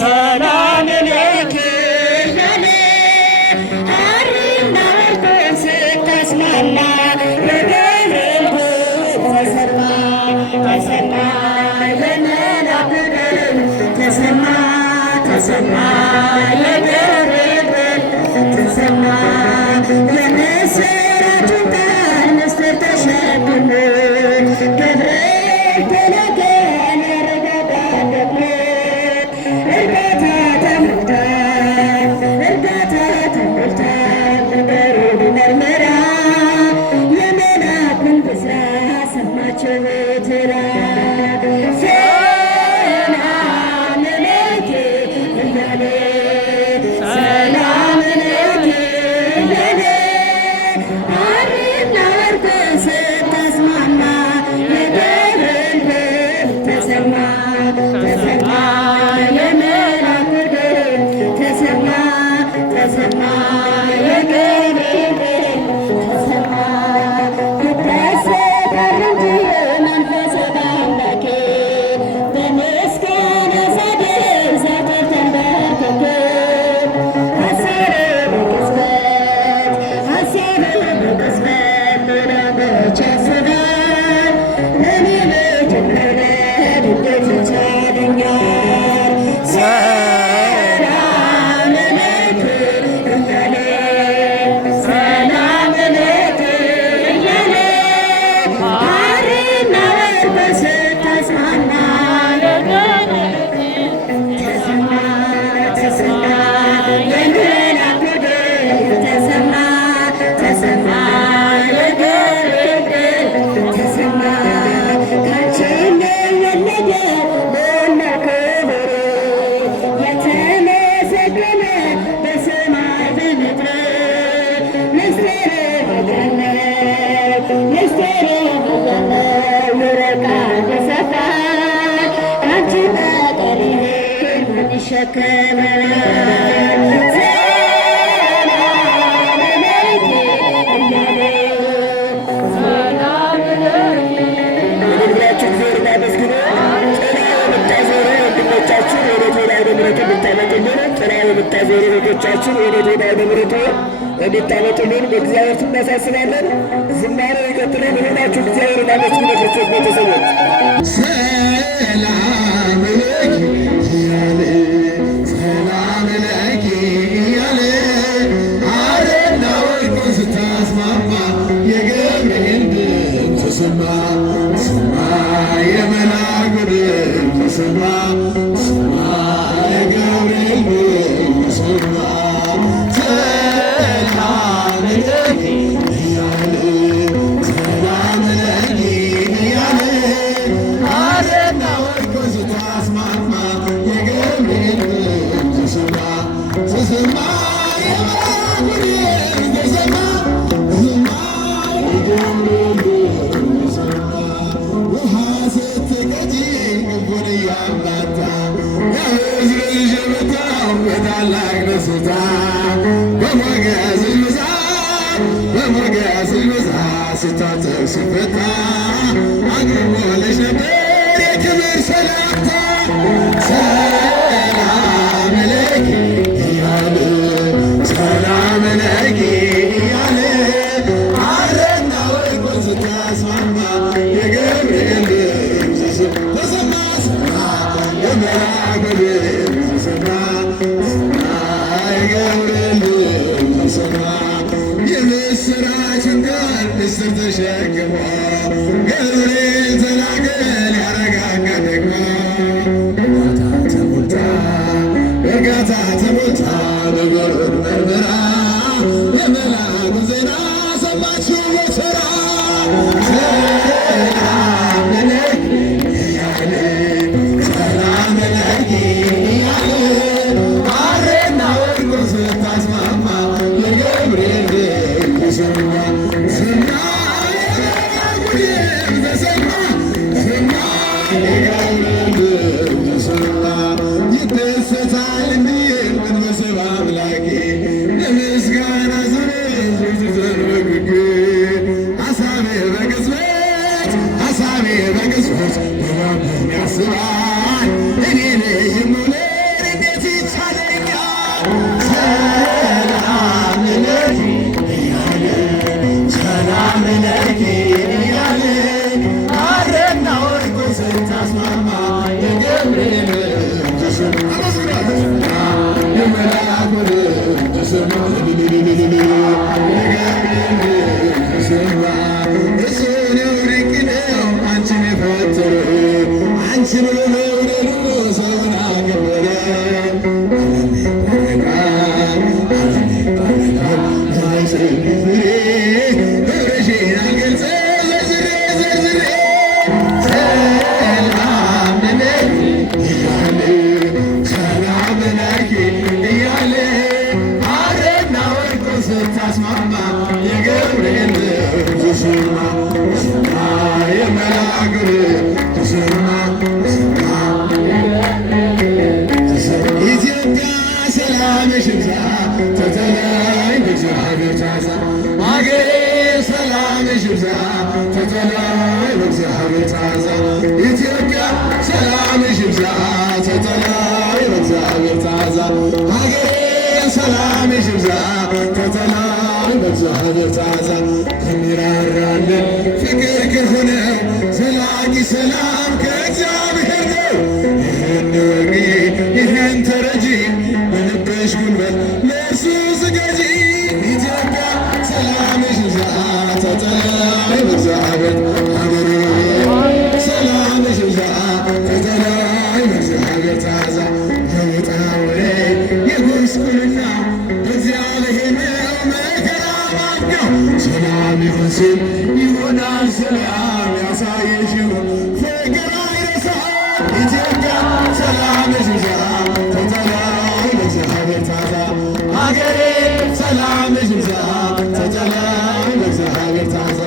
ሰላም ለኪ ተሸከመ የምታዞሩ ወገኖቻችን ወደ ወደ ምሕረቱ እንድታመጡልን በእግዚአብሔር ስም እናሳስባለን። ዝማሬ ይቀጥላል። ሆናችሁ እግዚአብሔርን አመስግኑ። ክርስቶስ ቤተሰቦች ሰላም ለኪ ያለ ሰላም ለኪ ያለ አረና ወርቁ ስታስማማ የገብርኤል ድምፅ ተሰማ ሰማ የመላኩ ድምፅ ተሰማ ሰማ የገብርኤል ስፈታ አቅርቦልሽ ነበር የክብር ሰላምታ ሰላም ለኪ እያለ ሰላም ለኪ እያለ አረና ወርቁን ስታስማማ የገብርኤል ድምፅ ተሰማ ሰማ የመልአኩ ድምፅ ተሰማ ሰማ የገብርኤል ድምፅ ተሰማ የምስራችን ቃል ምስጢር ተሸክሞ ገብርኤል ተላከ ሊያረጋጋ ደግሞ እርጋታ ተሞልታ ነገሩን መርምራ የመልአኩ ዜና ሰማችው በተራ ሰላም ለኪ እያለ ሰላም ለኪ እያለ አሬና ወርቁን ስታስማማ የገብርኤል ይደሰታል እንዲህ መንፈስህ አምላኬ ለምስጋና አሳቤ በቅጽበት በማመን ያስባል እኔ ነኝ የምውለው እንዴት ይቻለኛል ሰላም ለኪ እያለ ሰላም ለኪ እያለ አረና ወርቁን ስታስማማ የገብርኤል የመልአኩ ተሰማ እሱ ነው ድንቅ ነው አንቺን የፈጠረ አንቺን በመውደዱ ሰውን አከበረ ዓለም ይባረካል ዓለም ይባረካል ፍሬ ክብርሽን አልገልጸ ዘርዝሬ ሰላም ለኪ እያለ ሰላም ለኪ እያለ አረና ወርቁን ስታስማማ የገብርኤል ተሰማ ሰማ የመልአኩ ተሰማ ኢትዮጵያ ሰላምሽ ይብዛ ተተላይ በእግዚአብሔር ታዛ አገሬ ሰላምሽ ይብዛ ተተላይ በእግዚአብሔር ታዛ ኢትዮጵያ ሰላምሽ ይብዛ ተተላይ በእግዚአብሔር ታዛ አገሬ ሰላምሽ ይብዛ ተተላይ በእግዚአብሔር ታዛ ከሚራራልን ፍቅር ከሆነ ዘላቂ ሰላም ከእግዚአብሔር ነው። ይህን ወቂ ይህን ተረጂ በልብሽ ጉልበት ለእርሱ ስገጂ ኢትዮጵያ ሰላምሽ ይብዛ ተተላይ በእግዚአብሔር አገሬ ሰላምሽ ይብዛ ተተላይ በእግዚአብሔር ታዛ የውጣ ውረድ የጉስቁልና በእግዚአብሔር ነው መከራ ማብቂያው ሰላም ይሁን ሲል ይሆናል ሰላም ያሳየሽው ፍቅር አይረሳም ኢትዮጵያ ሰላምሽ ይብዛ ተተላይ በእግዚአብሔር ታዛ አገሬ ሰላምሽ ይብዛ ተተላይ በእግዚአብሔር ታዛ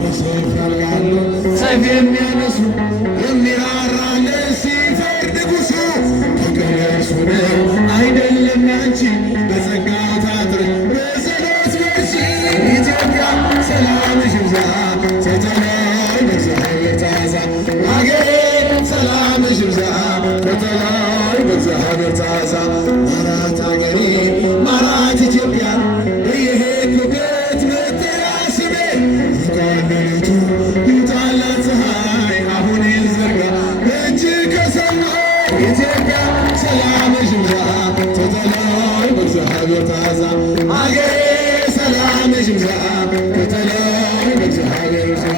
በሰይፍ ያልቃሉ ሰይፍ የሚያነሱ የሚራራልን ሲፈርድ ንጉሡ ፍቅር የእርሱ ነው በእግዚአብሔር ታዛ ማራት አገሬ ማራት ኢትዮጵያ በየሄድኩበት መጠሪያ ስሜ ይቃለቱ ይውጣላት ፀሐይ አሁን ይዘርጋ እጅ ከሰማይ ኢትዮጵያ ሰላም ሽምዛ ተተላይ በእግዚአብሔር ታዛ አገሬ ሰላም ሽምዛ ተተላይ በእግዚአብሔር ዛ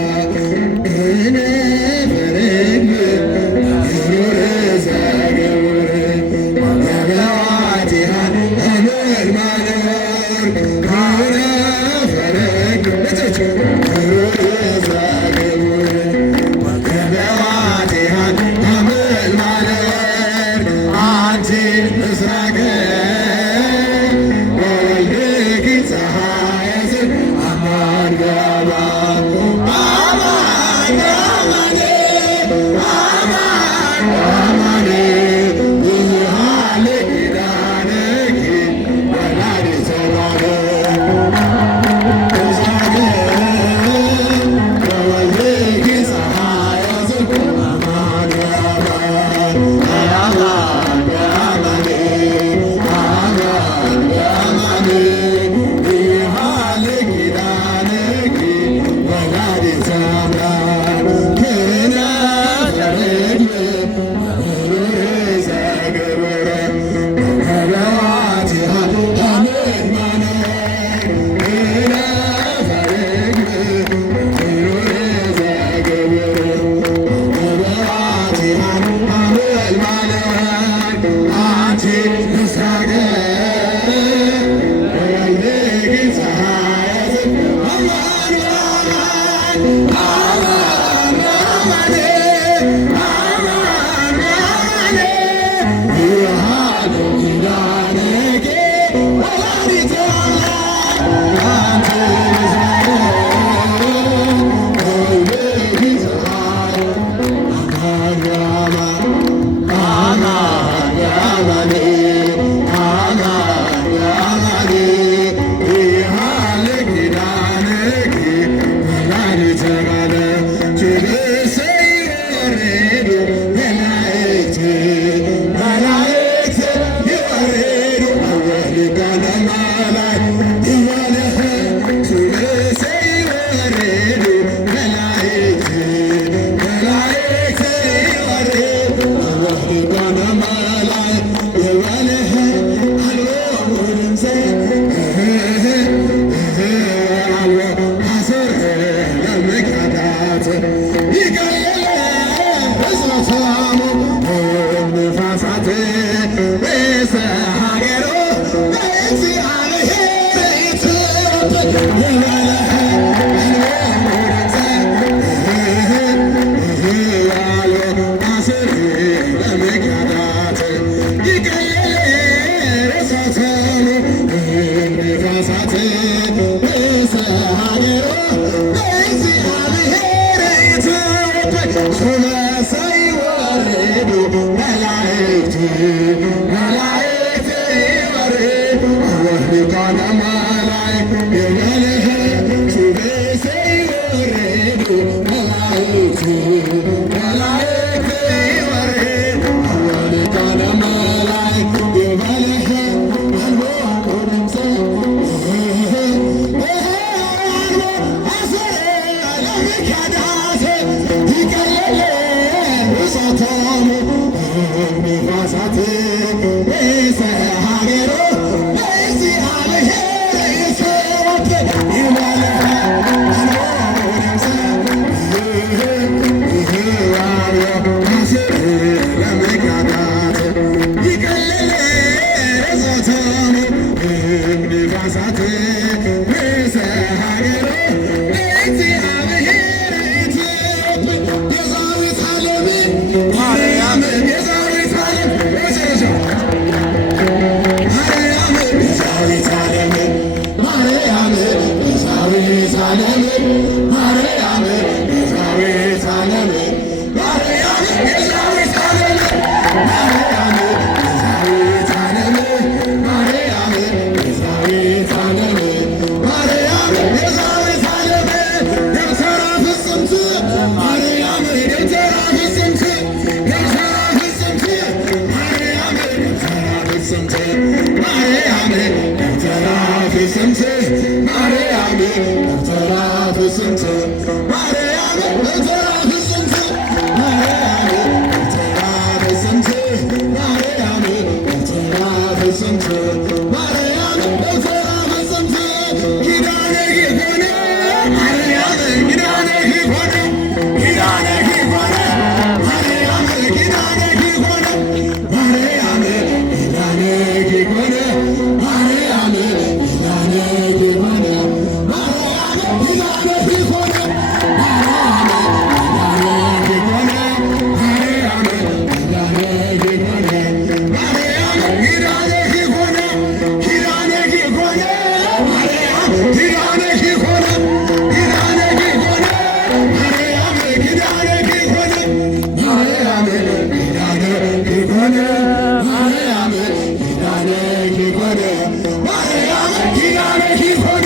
Hallelujah. ፍጽምት ማርያም ደብተራ ፍጽምት ማርያም ደብተራ ፍጽምት ማርያም ደብተራ ፍጽምት ማርያም ደብተራ ፍጽምት ማርያም ደብተራ ፍጽምት ማርያም ደብተራ ፍጽምት ኪዳነ ይሁን ማርያም ኪዳነ ይሁን ኪዳነ ይሁን ማርያም ኪዳነ ይሁን ማርያም ኪዳነ ይሁን ማርያም ኪዳነ ይሁን ማርያም ኪዳነ ይሁን